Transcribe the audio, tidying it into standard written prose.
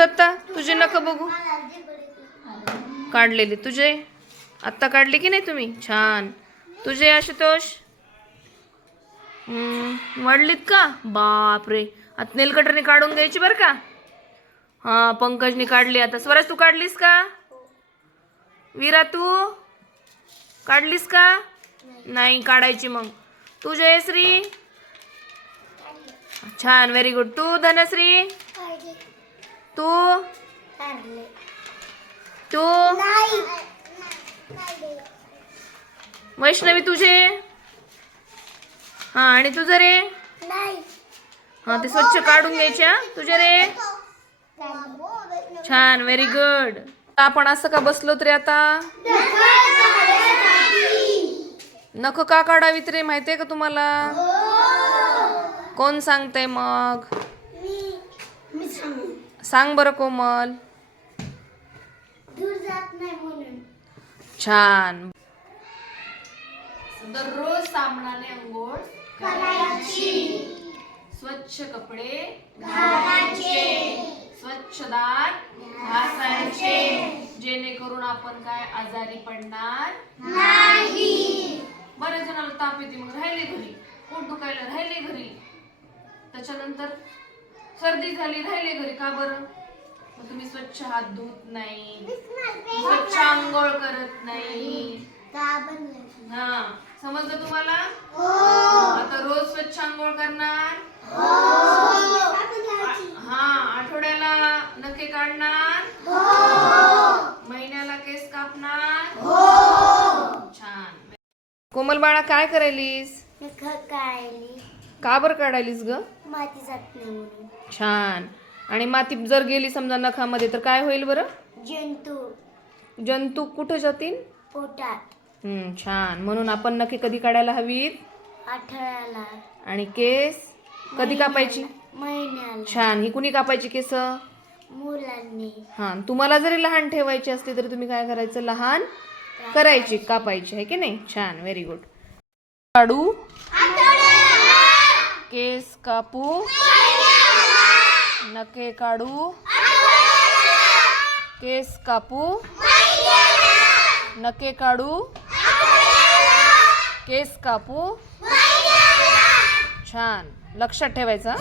दत्ता तुझे नख बघू. काढलेले तुझे आत्ता काढले की नाही तुम्ही. छान. तुझे आशुतोष वाढलीत का. बापरे. आता नेल कटरने काढून घ्यायची बरं का. हा पंकजने काढली. आता स्वराज तू काढलीस का. वीरा तू काढलीस का. नाही काढायची मग. तू जयश्री. छान व्हेरी गुड. तू धनश्री तू तू वैष्णवी तुझे. हा आणि तुझं रे. हा ते स्वच्छ काढून घ्यायचे तुझे रे. छान व्हेरी गुड. आपण असं का बसलो तरी आता. नख का काढावीत रे माहितीये का तुम्हाला. कोण सांगतंय मग. सांग बरं कोमल. छान. दररोज साबणाने अंघोळ करायची. स्वच्छ कपडे घालायचे. स्वच्छ दात घासायचे. जेणेकरून आपण काय आजारी पडणार नाही. बरेच जणांना ताप येते मग राहिले घरी. पोट दुखायला राहिले घरी. त्याच्यानंतर सर्दी झाली राहिले घरी. का बरं. मग तुम्ही स्वच्छ हात धुत नाही. स्वच्छ आंघोळ करत नाही. हा समजलं तुम्हाला. आता रोज स्वच्छ आंघोळ करणार. हा आठवड्याला नखे काढणार. महिन्याला केस कापणार. छान. कोमल बाळा काय करायलीस. का बरं काढायलीस ग. माती जात नाही म्हणून. छान. आणि माती जर गेली समजा नखामध्ये तर काय होईल बरं. जंतू कुठे जातील. पोटात. छान. म्हणून आपण नखे कधी काढायला हवीत. आठवड्याला. आणि केस कधी कापायची. महिन्याला. छान. ही कुणी कापायची केस. मुलांनी. हा तुम्हाला जरी लहान ठेवायची असली तरी तुम्ही काय करायचं. लहान करायची कापायची आहे की नाही. छान व्हेरी गुड. काढू केस कापू नखे काढू केस कापू नखे काढू केस कापू. छान. लक्षात ठेवायचं.